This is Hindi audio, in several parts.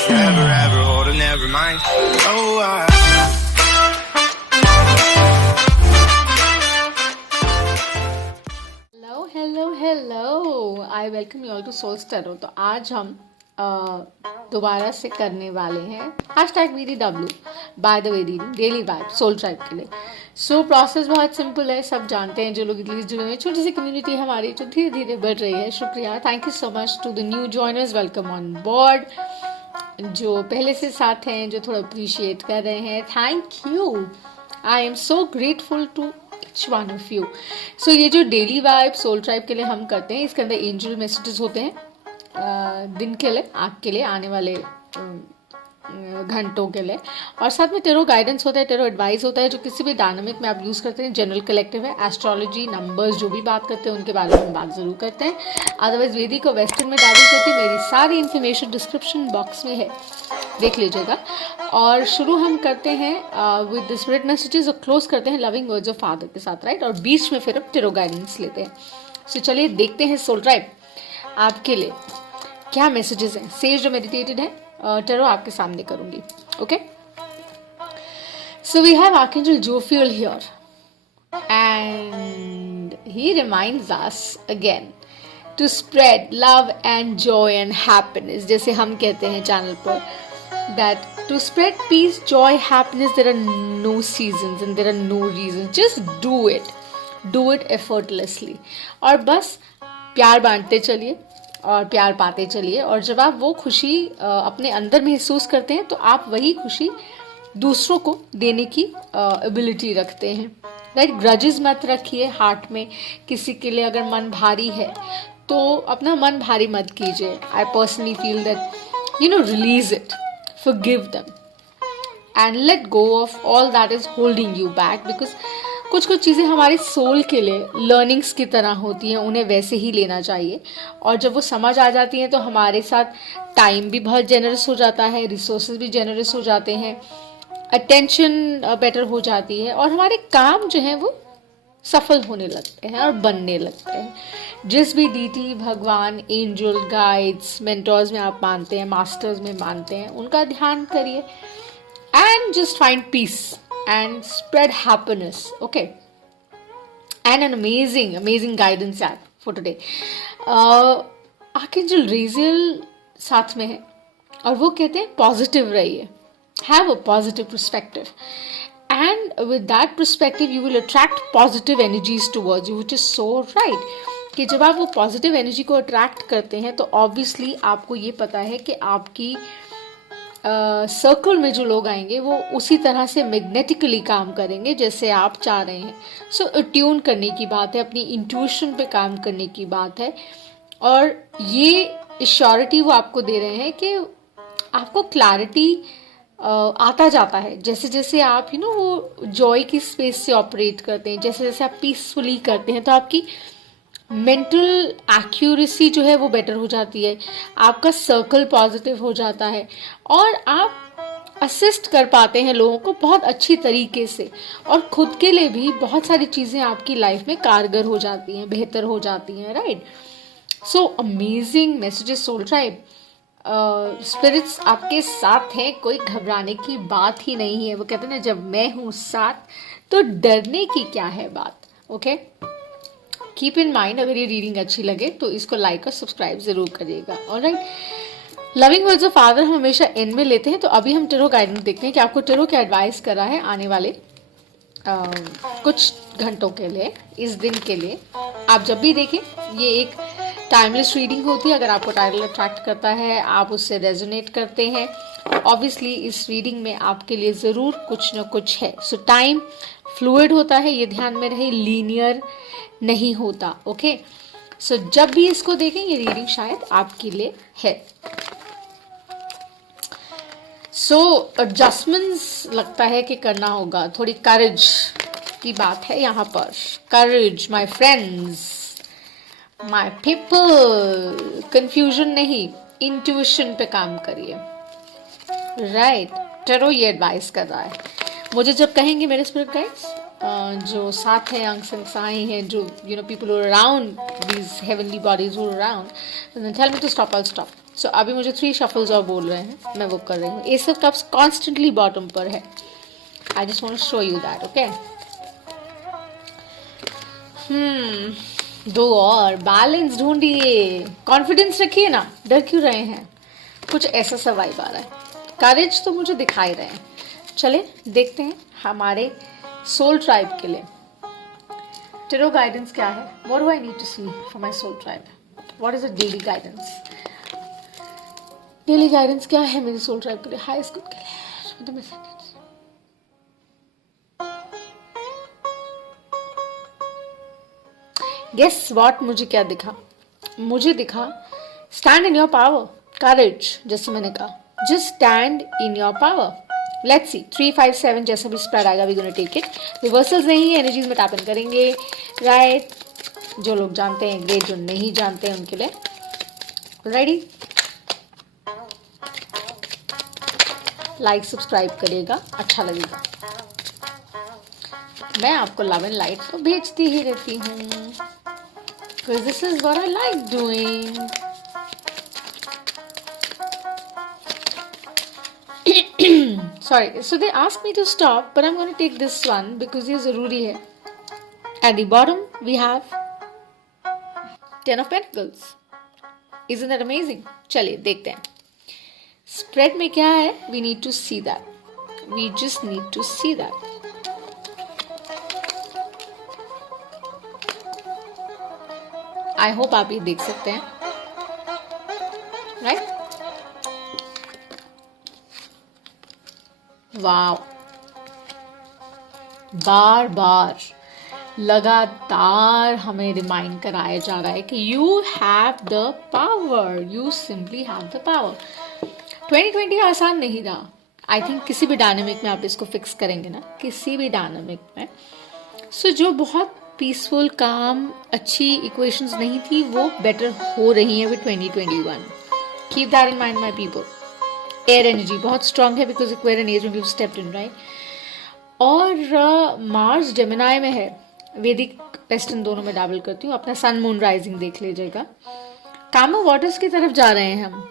was forever, ever, or never mind. Oh, hello I welcome you all to souls tarot. तो आज हम दोबारा से करने वाले हैं hashtag VDW by the way reading daily vibe soul tribe के लिए। सो प्रोसेस बहुत सिंपल है, सब जानते हैं जो लोग इतनी जुड़े हुए हैं। छोटी सी कम्युनिटी हमारी जो धीरे धीरे बढ़ रही है। शुक्रिया, thank you so much to the new joiners, welcome on board. जो पहले से साथ हैं, जो थोड़ा अप्रिशिएट कर रहे हैं, thank you. I am so grateful to each one of you. So ये जो डेली वाइब सोल ट्राइब के लिए हम करते हैं, इसके अंदर एंजल मैसेजेस होते हैं दिन के लिए, आग के लिए, आने वाले घंटों के लिए, और साथ में टेरो गाइडेंस होता है, टेरो एडवाइस होता है जो किसी भी डायनामिक में आप यूज़ करते हैं। जनरल कलेक्टिव है, एस्ट्रोलॉजी नंबर्स जो भी बात करते हैं उनके बारे में हम बात ज़रूर करते हैं। अदरवाइज वेदिक को वेस्टर्न में डाबल करती है। मेरी सारी इन्फॉर्मेशन डिस्क्रिप्शन बॉक्स में है, देख लीजिएगा। और शुरू हम करते हैं विद द स्पिरिट मैसेजेस और क्लोज करते हैं लविंग वर्ड्स ऑफ फादर के साथ, राइट। और बीच में फिर अब टेरो गाइडेंस लेते हैं। सो चलिए देखते हैं सोल ट्राइब आपके लिए क्या मैसेजेस हैं। सेज जो मेडिटेटेड है, टेरो आपके सामने करूंगी, okay. So we have archangel Jophiel here and he reminds us again to spread love and joy and happiness, जैसे हम कहते हैं चैनल पर, that to spread peace, joy, happiness, there are no seasons and there are no reasons. Just do it effortlessly. और बस प्यार बांटते चलिए और प्यार पाते चलिए। और जब आप वो खुशी अपने अंदर महसूस करते हैं तो आप वही खुशी दूसरों को देने की एबिलिटी रखते हैं, राइट। ग्रजेस मत रखिए हार्ट में। किसी के लिए अगर मन भारी है तो अपना मन भारी मत कीजिए। I personally feel that release it, forgive them and let go of all that is holding you back, because कुछ चीज़ें हमारे सोल के लिए लर्निंग्स की तरह होती हैं, उन्हें वैसे ही लेना चाहिए। और जब वो समझ आ जाती हैं तो हमारे साथ टाइम भी बहुत जेनरस हो जाता है, रिसोर्सेज भी जेनरस हो जाते हैं, अटेंशन बेटर हो जाती है, और हमारे काम जो हैं वो सफल होने लगते हैं और बनने लगते हैं। जिस भी डीटी, भगवान, एंजल, गाइड्स, मेंटर्स में आप मानते हैं, मास्टर्स में मानते हैं, उनका ध्यान करिए and just find peace and spread happiness, okay. And an amazing guidance app for today. Archangel Raziel साथ में है और वो कहते हैं पॉजिटिव रहिए, have a positive perspective, and with that perspective you will attract positive energies towards you, which is so right। कि जब आप वो पॉजिटिव एनर्जी को अट्रैक्ट करते हैं तो ऑब्वियसली आपको ये पता है कि आपकी सर्कल में जो लोग आएंगे वो उसी तरह से मैग्नेटिकली काम करेंगे जैसे आप चाह रहे हैं। सो अट्यून करने की बात है, अपनी इंट्यूशन पे काम करने की बात है। और ये एश्योरिटी वो आपको दे रहे हैं कि आपको क्लैरिटी आता जाता है जैसे जैसे आप वो जॉय की स्पेस से ऑपरेट करते हैं, जैसे जैसे आप पीसफुली करते हैं तो आपकी मेंटल एक्यूरेसी जो है वो बेटर हो जाती है, आपका सर्कल पॉजिटिव हो जाता है और आप असिस्ट कर पाते हैं लोगों को बहुत अच्छी तरीके से, और खुद के लिए भी बहुत सारी चीज़ें आपकी लाइफ में कारगर हो जाती हैं, बेहतर हो जाती हैं, right. So amazing messages soul tribe. Spirits आपके साथ हैं, कोई घबराने की बात ही नहीं है। वो कहते हैं ना, जब मैं हूँ साथ तो डरने की क्या है बात, ओके। कीप इन माइंड, अगर ये रीडिंग अच्छी लगे तो इसको लाइक और सब्सक्राइब जरूर करिएगा, alright. Loving words of father हम हमेशा एंड में लेते हैं, तो अभी हम टेरो गाइडेंस देखते हैं कि आपको टेरो क्या एडवाइस कर रहा है आने वाले कुछ घंटों के लिए, इस दिन के लिए। आप जब भी देखें, ये एक टाइमलेस रीडिंग होती है। अगर आपको टाइटल अट्रैक्ट करता है, आप उससे रेजोनेट करते हैं, ऑब्वियसली इस रीडिंग में आपके लिए ज़रूर कुछ न कुछ है। सो टाइम फ्लूइड होता है, ये ध्यान में रहे, लीनियर नहीं होता, ओके। सो जब भी इसको देखें, ये रीडिंग शायद आपके लिए है। सो एडजस्टमेंट्स लगता है कि करना होगा, थोड़ी करेज की बात है यहाँ पर। Courage my friends, my people, confusion नहीं, इंट्यूशन पे काम करिए, राइट। टेरो ये एडवाइस कर रहा है मुझे। जब कहेंगे मेरे स्पिरिट गाइड्स जो साथ हैं, अंग संस्थाएं हैं, जो people around these heavenly bodies around, tell me to stop, I stop. So अभी मुझे 3 शफल्स और बोल रहे हैं, मैं वो कर रही हूँ. Ace of cups constantly bottom पर है. I just want to show you that. Okay, 2 और बैलेंस ढूंढिए. कॉन्फिडेंस रखिए ना, डर क्यों रहे हैं. कुछ ऐसा सा वाइब आ रहा है. करेज तो मुझे दिखाई रहे हैं. चले देखते हैं हमारे सोल ट्राइब के लिए टेरो गाइडेंस क्या है. What do I need to see for my soul tribe. What is the daily guidance. Daily guidance क्या है मेरी सोल ट्राइब के लिए, हाई स्कूल के लिए. गेस व्हाट, मुझे क्या दिखा. मुझे दिखा stand in your power, courage. जैसे मैंने कहा, just stand in your power. Let's see 3 5 7 जैसा भी स्प्रेड आएगा, we gonna take it. Reversals नहीं है, एनर्जीज में टैप इन करेंगे. राइट, जो लोग जानते हैं ग्रेट, जो नहीं जानते हैं उनके लिए. रेडी. लाइक सब्सक्राइब करिएगा, अच्छा लगेगा. मैं आपको लव एंड लाइट तो भेजती ही रहती हूँ, because this is what I like doing. Sorry, so they asked me to stop, but I'm going to take this one because ये ज़रूरी है. At the bottom we have 10 of Pentacles. Isn't that amazing? चलिए देखते हैं स्प्रेड में क्या है. We need to see that. We just need to see that. I hope आप ये देख सकते हैं. Right, wow. बार बार लगातार हमें रिमाइंड कराया जा रहा है कि you have the power, you simply have the power. 2020 आसान नहीं रहा. आई थिंक किसी भी डायनामिक में आप इसको फिक्स करेंगे ना, किसी भी डायनामिक में. सो जो बहुत पीसफुल, काम, अच्छी इक्वेशंस नहीं थी, वो बेटर हो रही हैं with 2021. Keep that in mind my people. Air energy बहुत स्ट्रांग है बिकॉज एक्वेरियन एज में स्टेप्ड इन, राइट. और मार्स जेमिनाई में है. वैदिक वेस्टर्न दोनों में डैबल करती हूँ. अपना सन मून राइजिंग देख लीजिएगा. कामो वाटर्स की तरफ जा रहे हैं हम.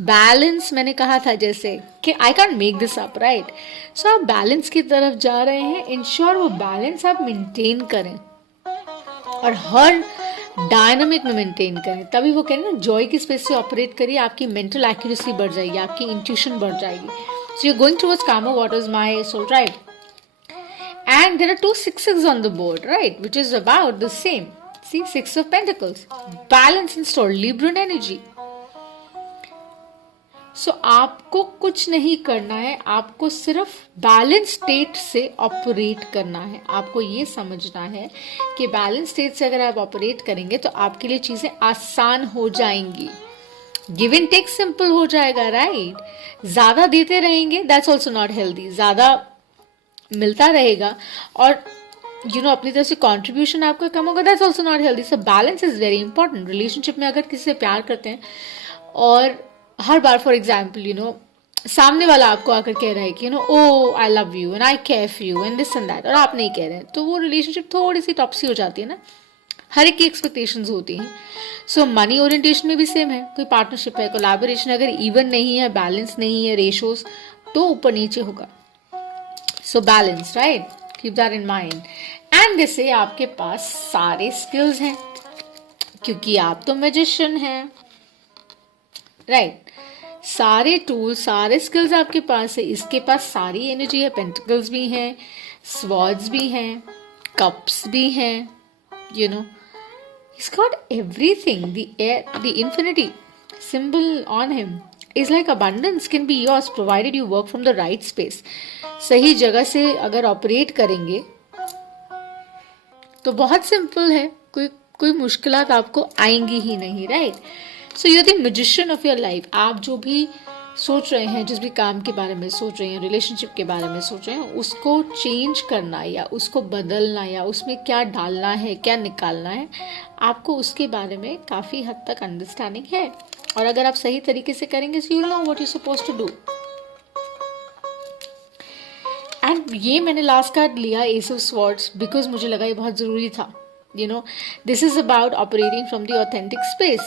बैलेंस मैंने कहा था जैसे कि I can't make this up, right. So आप बैलेंस की तरफ जा रहे हैं. इंश्योर वो बैलेंस आप मेंटेन करें और हर डायनामिक में मेंटेन करें. तभी वो कह रहे हैं ना, जॉय की स्पेस से ऑपरेट करिए, आपकी मेंटल एक्यूरेसी बढ़ जाएगी, आपकी इंट्यूशन बढ़ जाएगी. So you are going towards calmer waters, my soul tribe. And there are 2 6s on the board, right, which is about the same. See 6 of pentacles, balance in store, Libran energy. So आपको कुछ नहीं करना है, आपको सिर्फ बैलेंस स्टेट से ऑपरेट करना है. आपको ये समझना है कि बैलेंस स्टेट से अगर आप ऑपरेट करेंगे तो आपके लिए चीज़ें आसान हो जाएंगी. गिव एंड टेक सिंपल हो जाएगा, राइट. ज़्यादा देते रहेंगे, दैट्स ऑल्सो नॉट हेल्दी. ज़्यादा मिलता रहेगा और अपनी तरफ से कॉन्ट्रीब्यूशन आपका कम होगा, that's also not healthy. So balance is very important. Relationship में अगर किसी से प्यार करते हैं और हर बार फॉर एग्जाम्पल सामने वाला आपको आकर कह रहा है कि oh I love you and I care for you and this and that, और आप नहीं कह रहे हैं, तो वो रिलेशनशिप थोड़ी सी टॉक्सी हो जाती है ना. हर एक की एक्सपेक्टेशंस होती हैं. सो मनी ओरिएंटेशन में भी सेम है. कोई पार्टनरशिप है, कोलैबोरेशन अगर इवन नहीं है, बैलेंस नहीं है, रेशोज, तो ऊपर नीचे होगा. So balance, right, keep that in mind. And जैसे आपके पास सारे स्किल्स हैं क्योंकि आप तो मैजिशियन हैं, राइट. सारे टूल्स, सारे स्किल्स आपके पास है. इसके पास सारी एनर्जी है. पेंटिकल्स भी हैं, स्वॉर्ड्स भी हैं, कप्स भी हैं. He's got everything. The infinity symbol on him is like abundance can be yours provided you work from the right space. सही जगह से अगर ऑपरेट करेंगे तो बहुत सिंपल है. कोई मुश्किलात आपको आएंगी ही नहीं, right. So you are the magician of your life. आप जो भी सोच रहे हैं, जिस भी काम के बारे में सोच रहे हैं, रिलेशनशिप के बारे में सोच रहे हैं, उसको चेंज करना या उसको बदलना या उसमें क्या डालना है, क्या निकालना है, आपको उसके बारे में काफ़ी हद तक अंडरस्टैंडिंग है. और अगर आप सही तरीके से करेंगे so you will know what you suppose to do. And ये मैंने लास्ट कार्ड लिया एस ऑफ स्वॉर्ड्स बिकॉज मुझे लगा ये बहुत ज़रूरी था. This is about operating from the authentic space.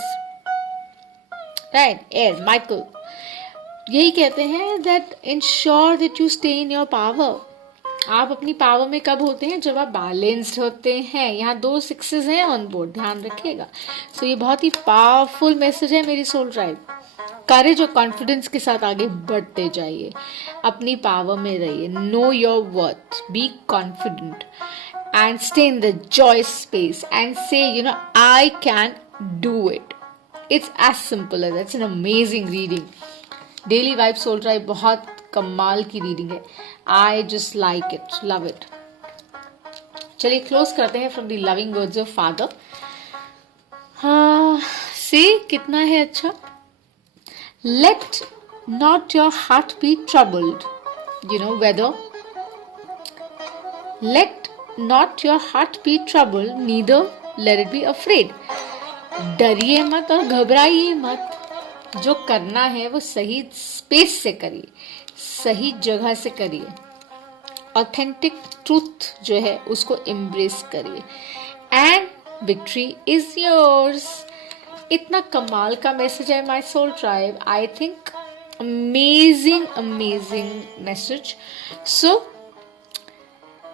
Right, air, Michael यही कहते हैं that ensure that you stay in your power. आप अपनी पावर में कब होते हैं? जब आप बैलेंस्ड होते हैं। यहाँ 2 6s हैं ऑन बोर्ड, ध्यान रखिएगा। सो ये बहुत ही पावरफुल मैसेज है मेरी सोल ट्राइब। करेज और कॉन्फिडेंस के साथ आगे बढ़ते जाइए, अपनी पावर में रहिए, know your worth, be confident and stay in the joy space and say you know I can do it. It's as simple as that's an amazing reading. Daily vibe soul tribe बहुत कमाल की रीडिंग है। I just like it, love it. चलिए क्लोज करते हैं from the loving words of father. से कितना है अच्छा। Let not your heart be troubled, you know whether. Late not your heart be troubled, neither let it be afraid. डरिए मत और घबराइए मत। जो करना है वो सही स्पेस से करिए, सही जगह से करिए। ऑथेंटिक ट्रूथ जो है उसको एम्ब्रेस करिए एंड विक्ट्री इज योर्स। इतना कमाल का मैसेज है my soul tribe. I think amazing amazing message. So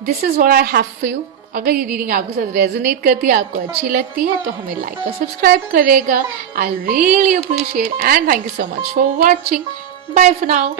this is what I have for you. अगर ये रीडिंग आपके साथ रेजोनेट करती है, आपको अच्छी लगती है, तो हमें लाइक और सब्सक्राइब करेगा। I really appreciate and thank you so much for watching. Bye for now.